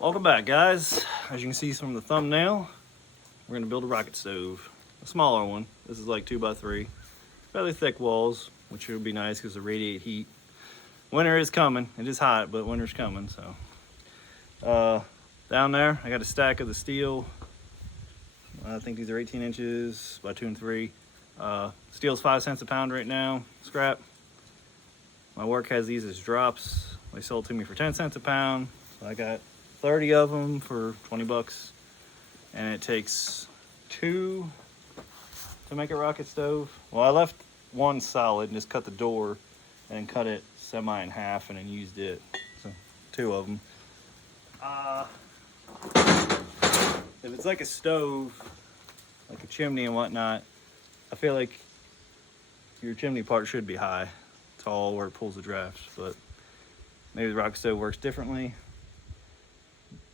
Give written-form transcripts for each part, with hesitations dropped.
Welcome back, guys. As you can see from the thumbnail, we're going to build a rocket stove. A smaller one. This is like 2x3. Fairly thick walls, which would be nice because they radiate heat. Winter is coming. It is hot, but winter's coming. So, down there, I got a stack of the steel. I think these are 18 inches by 2 and 3. Steel's 5 cents a pound right now. Scrap. My work has these as drops. They sold to me for 10 cents a pound. So I got 30 of them for 20 bucks. And it takes 2 to make a rocket stove. Well, I left one solid and just cut the door and then cut it semi in half and then used it. So 2 of them. If it's like a stove, like a chimney and whatnot, I feel like your chimney part should be high, tall, where it pulls the drafts, but maybe the rocket stove works differently.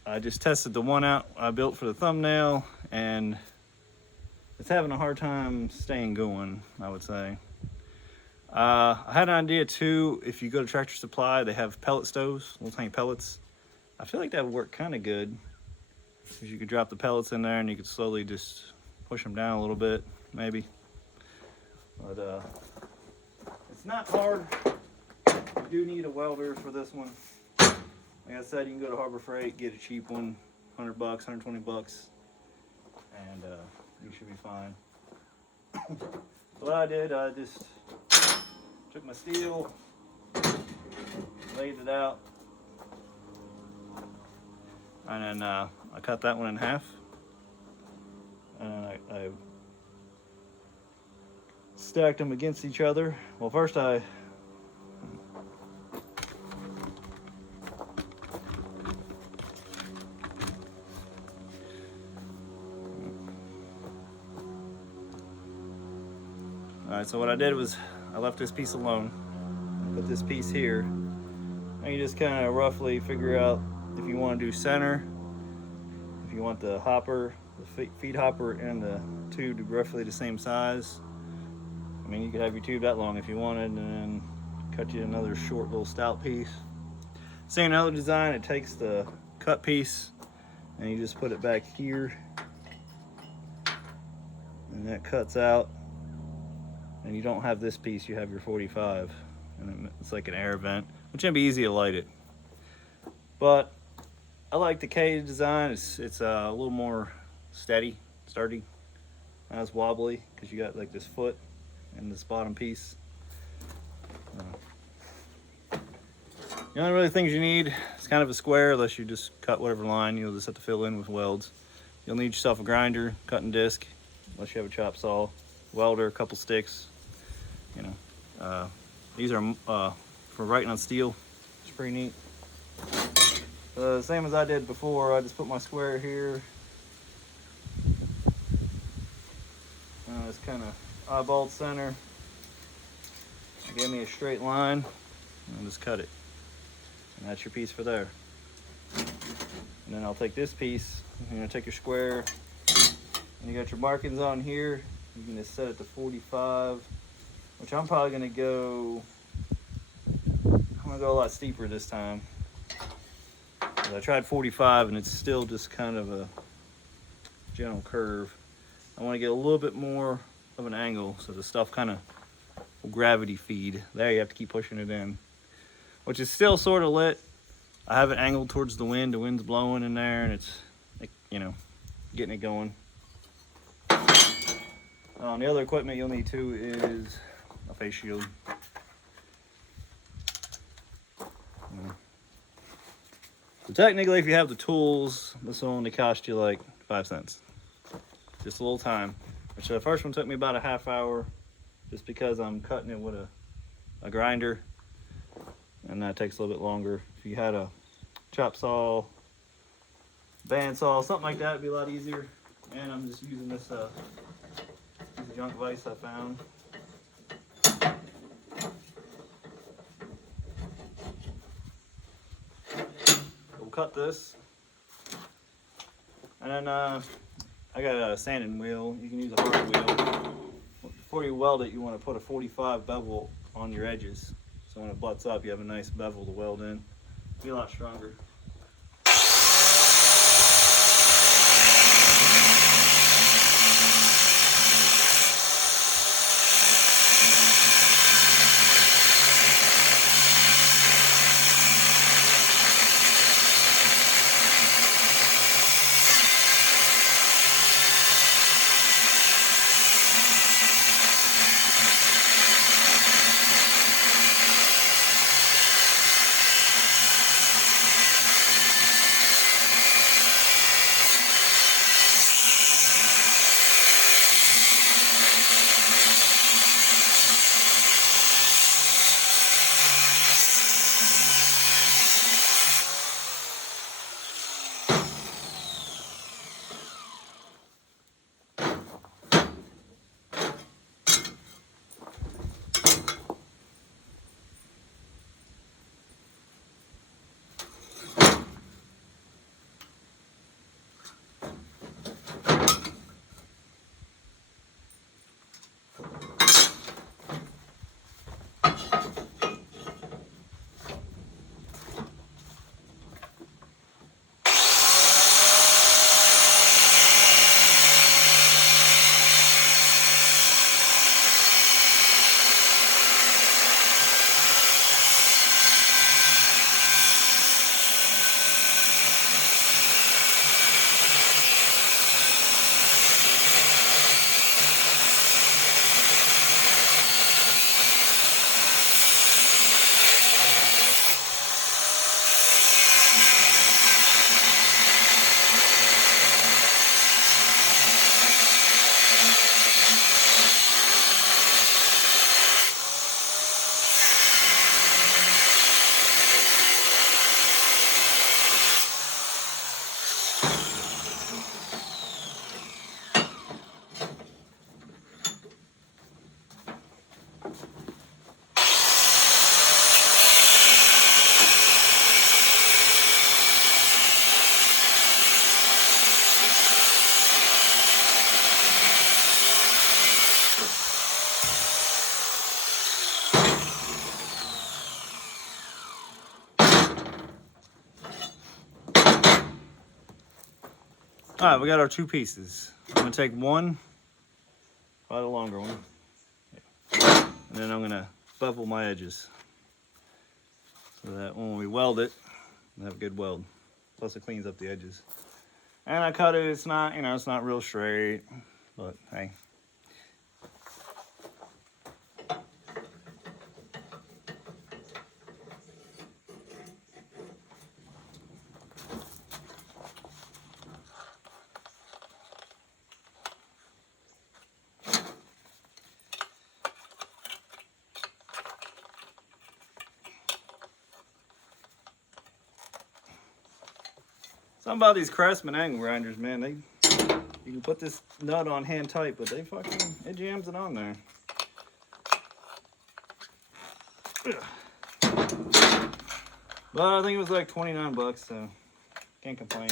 I just tested the one out I built for the thumbnail, and it's having a hard time staying going, I would say. I had an idea too, if you go to Tractor Supply, they have pellet stoves, little tiny pellets. I feel like that would work kind of good, because you could drop the pellets in there and you could slowly just push them down a little bit, maybe. But it's not hard. You do need a welder for this one. Like I said, you can go to Harbor Freight, get a cheap one, 100 bucks, 120 bucks, and you should be fine. So what I did, I just took my steel, laid it out, and then I cut that one in half, and I stacked them against each other. Well, first Alright, so what I did was I left this piece alone, put this piece here, and you just kind of roughly figure out if you want to do center, if you want the hopper, the feed hopper and the tube to be roughly the same size. I mean, you could have your tube that long if you wanted, and then cut you another short little stout piece. Same other design, it takes the cut piece and you just put it back here, and that cuts out. And you don't have this piece, you have your 45, and it's like an air vent, which can be easy to light it. But I like the K design. It's a little more sturdy, not as wobbly, because you got like this foot and this bottom piece. The only really things you need is kind of a square, unless you just cut whatever line. You'll just have to fill in with welds. You'll need yourself a grinder, cutting disc, unless you have a chop saw, welder, a couple sticks. You know, these are for writing on steel. It's pretty neat. Same as I did before, I just put my square here. It's kind of eyeballed center. Give me a straight line and just cut it. And that's your piece for there. And then I'll take this piece, you're gonna take your square, and you got your markings on here. You can just set it to 45, which I'm probably gonna go a lot steeper this time. I tried 45 and it's still just kind of a gentle curve. I want to get a little bit more of an angle so the stuff kind of will gravity feed. There, you have to keep pushing it in, which is still sort of lit. I have it angled towards the wind. The wind's blowing in there and it's, you know, getting it going. The other equipment you'll need too is a face shield. So technically, if you have the tools, this will only cost you like 5 cents. Just a little time. Which the first one took me about a half hour, just because I'm cutting it with a grinder, and that takes a little bit longer. If you had a chop saw, band saw, something like that, it'd be a lot easier. And I'm just using this piece of junk vise I found. We'll cut this, and then I got a sanding wheel. You can use a hard wheel. Before you weld it, you want to put a 45 bevel on your edges, so when it butts up, you have a nice bevel to weld in. Be a lot stronger. Alright, we got our 2 pieces. I'm gonna take one, probably the longer one. Yeah. And then I'm gonna bevel my edges. So that when we weld it, we'll have a good weld. Plus it cleans up the edges. And I cut it, it's not, you know, it's not real straight, but hey. Something about these Craftsman angle grinders, man, you can put this nut on hand tight, but it jams it on there. But I think it was like 29 bucks, so can't complain.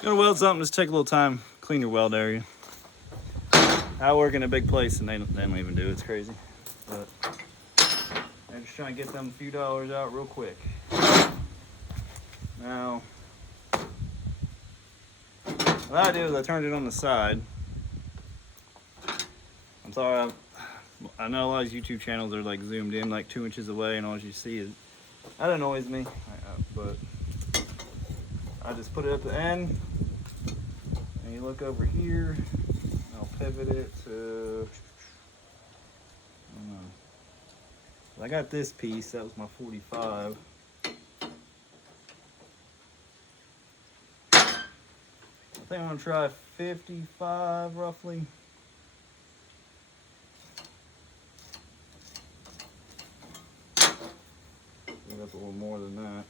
Gonna weld something, just take a little time, clean your weld area. I work in a big place and they don't even do it. It's crazy. But I'm just trying to get them few dollars out real quick. Now, what I do is I turned it on the side. I'm sorry, I know a lot of YouTube channels are like zoomed in like 2 inches away and all you see is, that annoys me, but I just put it at the end and you look over here, I'll pivot it to, I got this piece, that was my 45. I think I'm gonna try 55 roughly. That's a little more than that.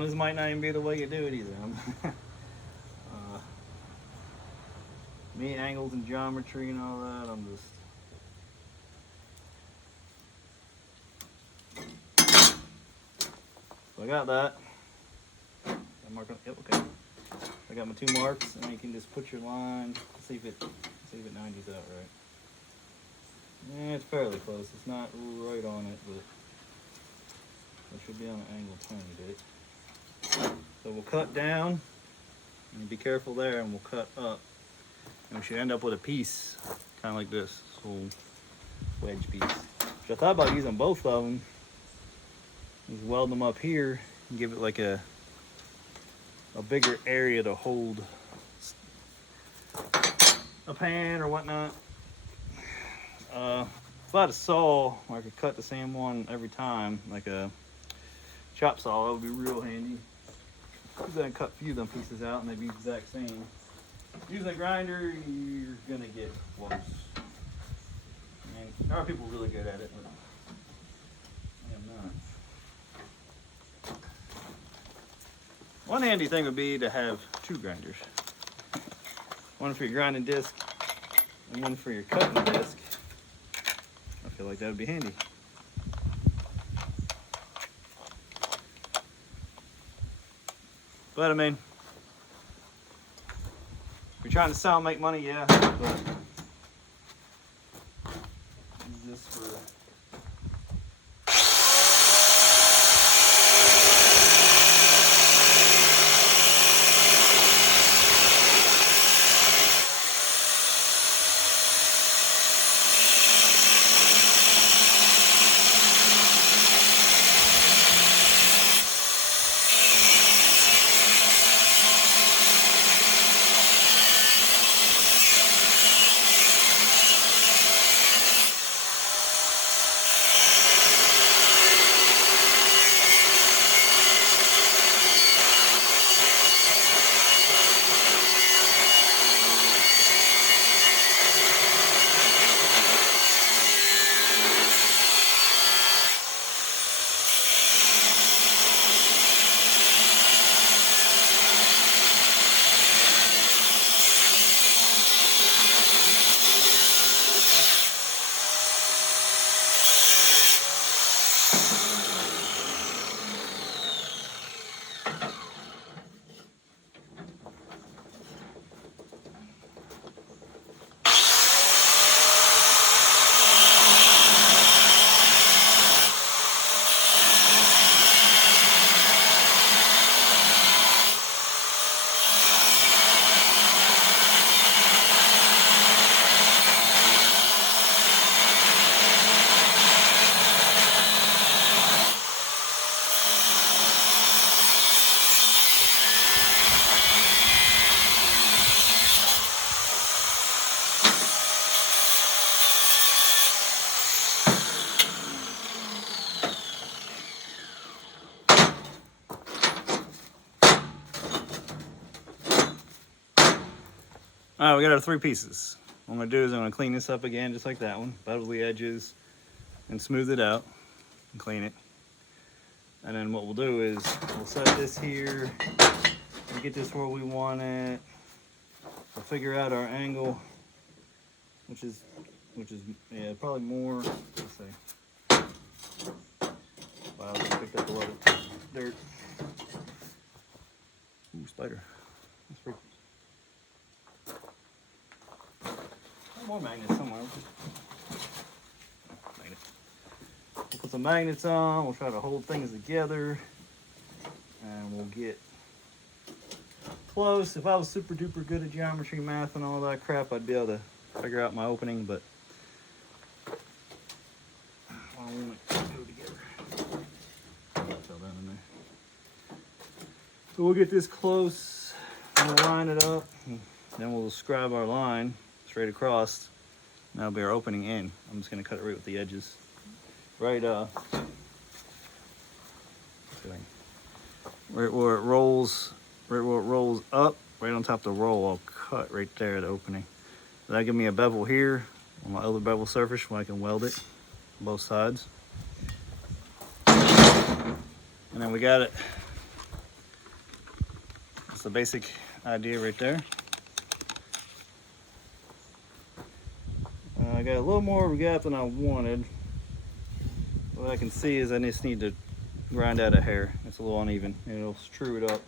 This might not even be the way you do it either. Me, angles and geometry and all that, I'm just... So I got that. I'm marking, yep, okay. I got my 2 marks, and you can just put your line, see if it 90s out right. Yeah, it's fairly close. It's not right on it, but it should be on an angle a tiny bit. So we'll cut down, and be careful there, and we'll cut up. And we should end up with a piece, kind of like this, little wedge piece. Which I thought about using both of them. Just weld them up here, and give it like a bigger area to hold a pan or whatnot. If I had a saw where I could cut the same one every time, like a chop saw, that would be real handy. Because then I cut a few of them pieces out and they'd be the exact same. Using a grinder, you're gonna get close. And there are people really good at it, but I am not. One handy thing would be to have 2 grinders. One for your grinding disc and one for your cutting disc. I feel like that would be handy. But I mean, if you're trying to sell, make money, yeah, but use this for. All right, we got our 3 pieces. What I'm gonna do is I'm gonna clean this up again, just like that one, bevel the edges and smooth it out and clean it. And then what we'll do is we'll set this here, we'll get this where we want it. We'll figure out our angle, which is yeah, probably more. Let's see. Wow, I picked up a lot of dirt. Ooh, spider. That's pretty. More magnets somewhere. Magnet. We'll put some magnets on. We'll try to hold things together, and we'll get close. If I was super duper good at geometry, math, and all that crap, I'd be able to figure out my opening. But I want it to go together. Fell down in there. So we'll get this close. And we'll line it up. And then we'll scribe our line straight across. That'll be our opening in. I'm just gonna cut it right with the edges. Right where it rolls, up, right on top of the roll, I'll cut right there at the opening. That'll give me a bevel here on my other bevel surface where I can weld it on both sides. And then we got it. That's the basic idea right there. I got a little more of a gap than I wanted. What I can see is I just need to grind out a hair. It's a little uneven. It'll screw it up.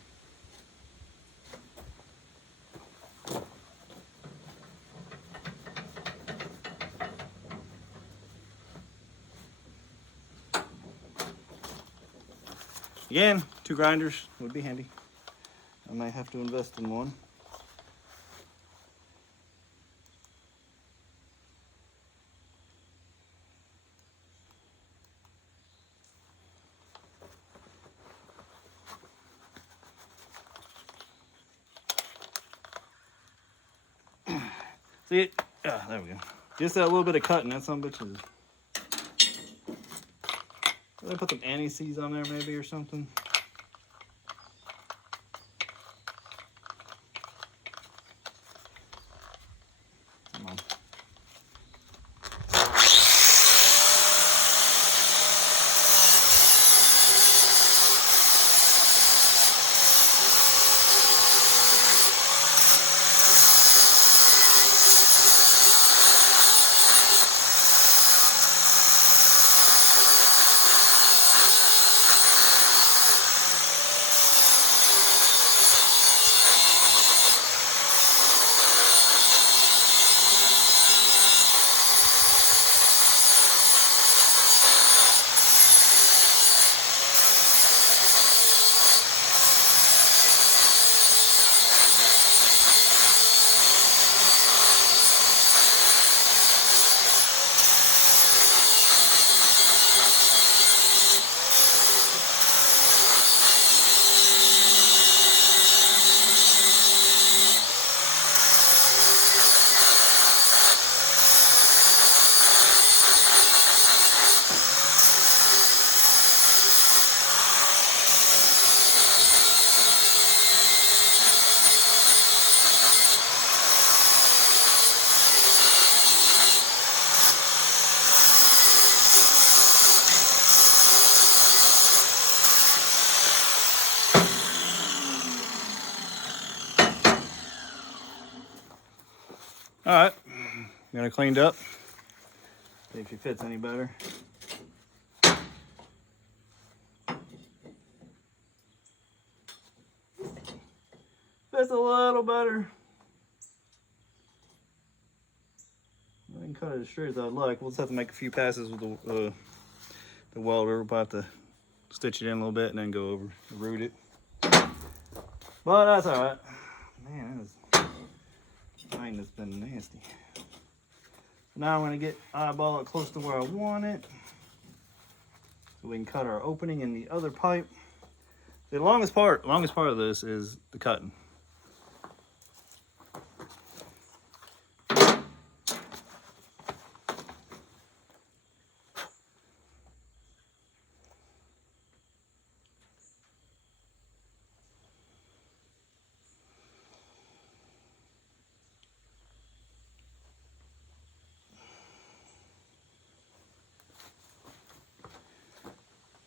Again, 2 grinders would be handy. I might have to invest in one. See it? Ah, there we go. Just that little bit of cutting. That's some bitches. Did I put some anti-seize on there maybe or something? Come on. All right, got it cleaned up. See if she fits any better. Fits a little better. I can cut it as straight as I'd like. We'll just have to make a few passes with the welder. We'll have to stitch it in a little bit and then go over and root it. But that's all right. Man, that thing has been nasty. Now I'm going to get eyeball it close to where I want it, so we can cut our opening in the other pipe. The longest part of this is the cutting.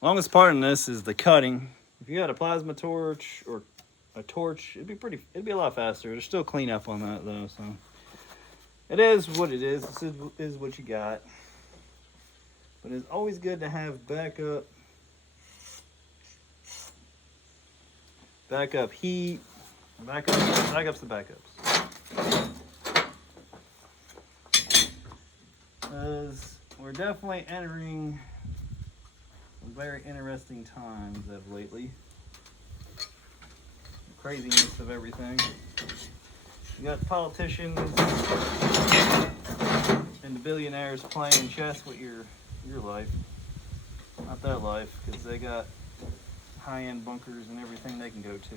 Longest part in this is the cutting. If you had a plasma torch or a torch, it'd be a lot faster. There's still cleanup on that though, so it is what it is. This is what you got. But it's always good to have backup heat. Backups the backups. Because we're definitely entering very interesting times of lately. The craziness of everything. You got politicians and the billionaires playing chess with your life, not their life, because they got high-end bunkers and everything they can go to.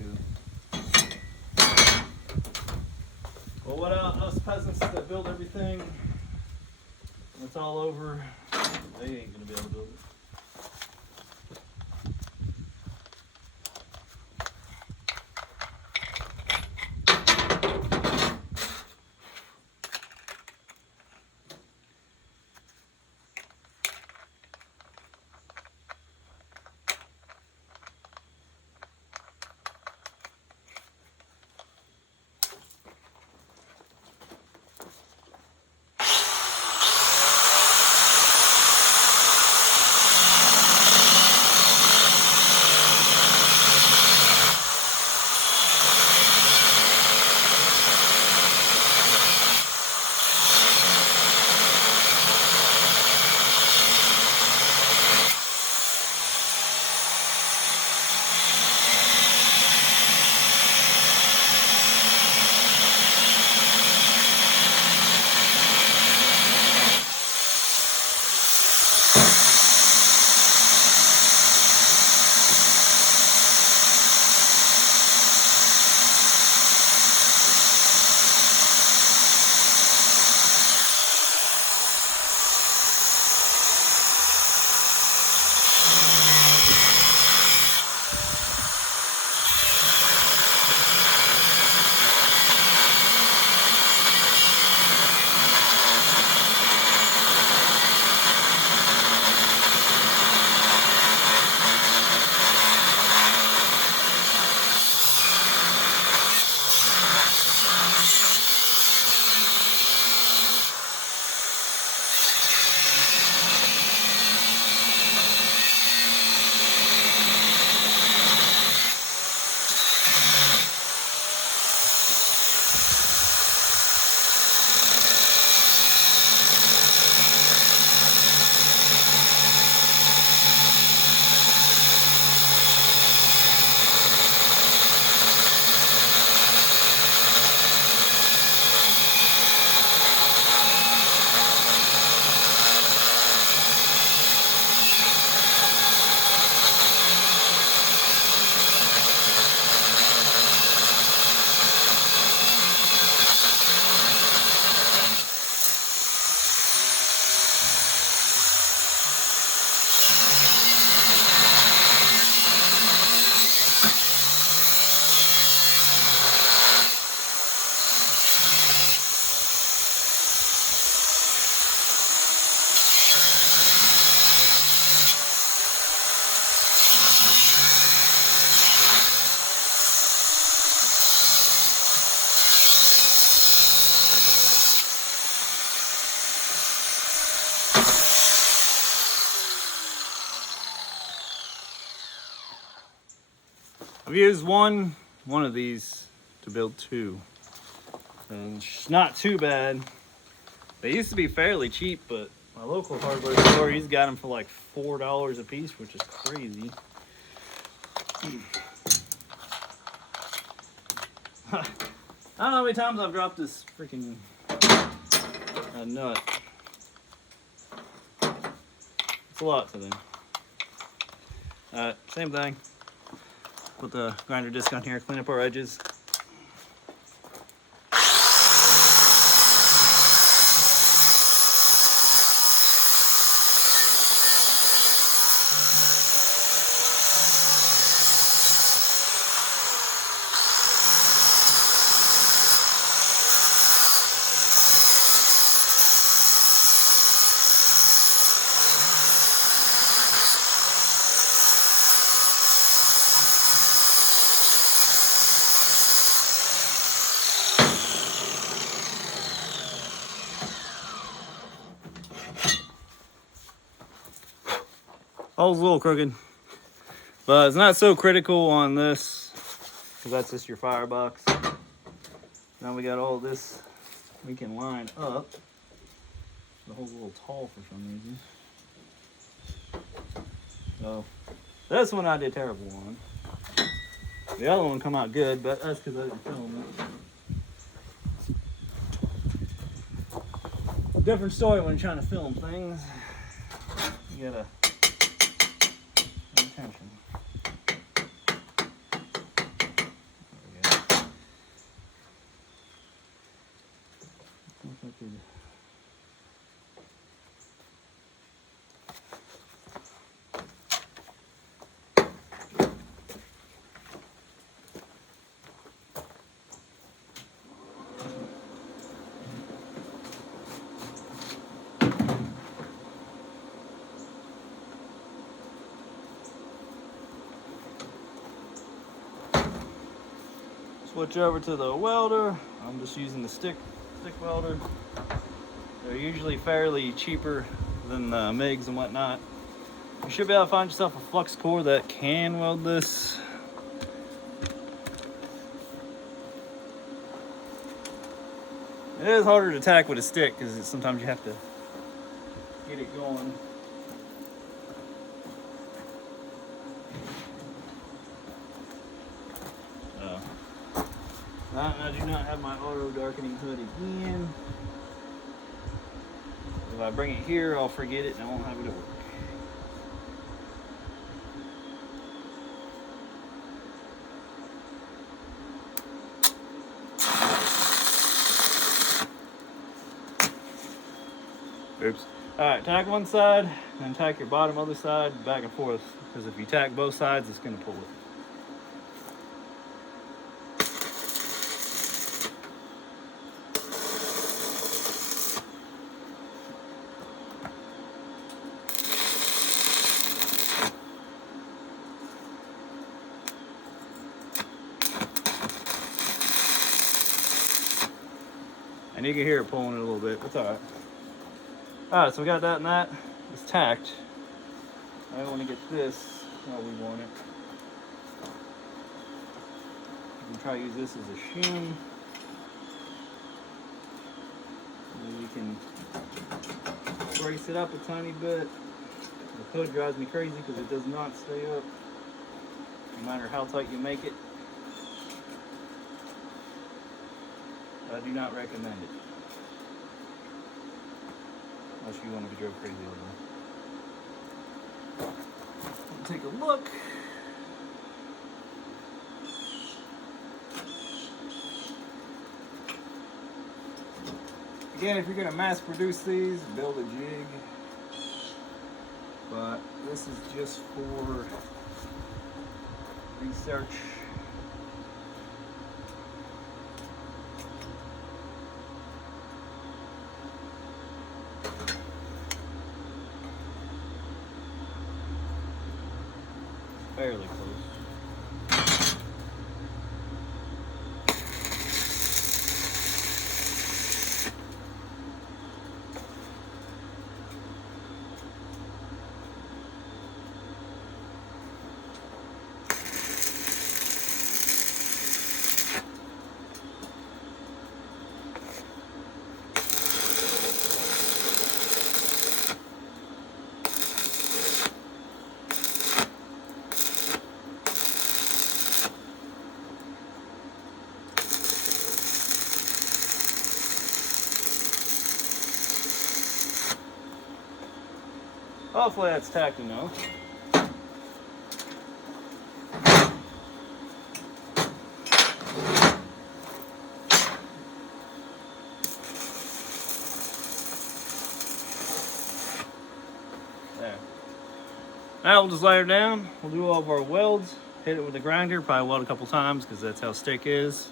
Well, what us peasants that build everything, when it's all over, they ain't gonna be able to build it. I've used one of these to build two, and it's not too bad. They used to be fairly cheap, but my local hardware store, he's got them for like $4 a piece, which is crazy. I don't know how many times I've dropped this freaking nut. It's a lot today. Same thing. Put the grinder disc on here, clean up our edges. Hole's a little crooked, but it's not so critical on this because that's just your firebox. Now we got all this we can line up. The hole's a little tall for some reason. So this one I did terrible on. The other one come out good, but that's because I didn't film it. Different story when you're trying to film things. You gotta pay attention. There we go. If I could switch over to the welder. I'm just using the stick welder. They're usually fairly cheaper than the MIGs and whatnot. You should be able to find yourself a flux core that can weld this. It is harder to tack with a stick because sometimes you have to get it going. I do not have my auto darkening hood again. If I bring it here, I'll forget it and I won't have it at work. Oops. Alright, tack one side, then tack your bottom other side back and forth. Because if you tack both sides, it's going to pull it. And you can hear it pulling it a little bit. That's alright. Alright, so we got that and that. It's tacked. I want to get this how we want it. You can try to use this as a shim. And we can brace it up a tiny bit. The hood drives me crazy because it does not stay up, no matter how tight you make it. I do not recommend it. Unless you want to be drove crazy over there. Take a look. Again, if you're going to mass produce these, build a jig. But this is just for research. Fairly close. Hopefully that's tacked enough. There. Now we'll just lay her down. We'll do all of our welds. Hit it with the grinder. Probably weld a couple times because that's how stick is.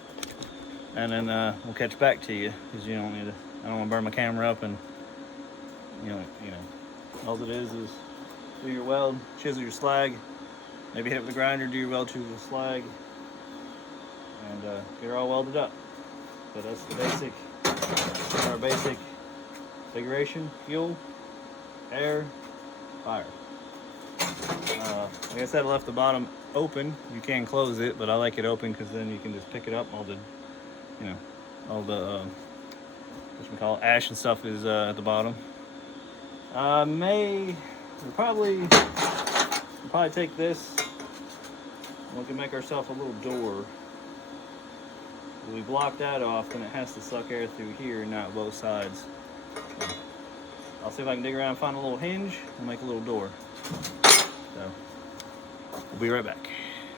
And then we'll catch back to you because you don't need to. I don't want to burn my camera up, and you know, all it is do your weld, chisel your slag, maybe hit it with the grinder, do your weld, chisel the slag, and get her all welded up. So that's the basic, our basic configuration: fuel, air, fire. Like I said, I left the bottom open. You can close it, but I like it open because then you can just pick it up. All the ash and stuff is at the bottom. We'll probably take this and we can make ourselves a little door. If we block that off, then it has to suck air through here and not both sides. So I'll see if I can dig around and find a little hinge and make a little door. So we'll be right back.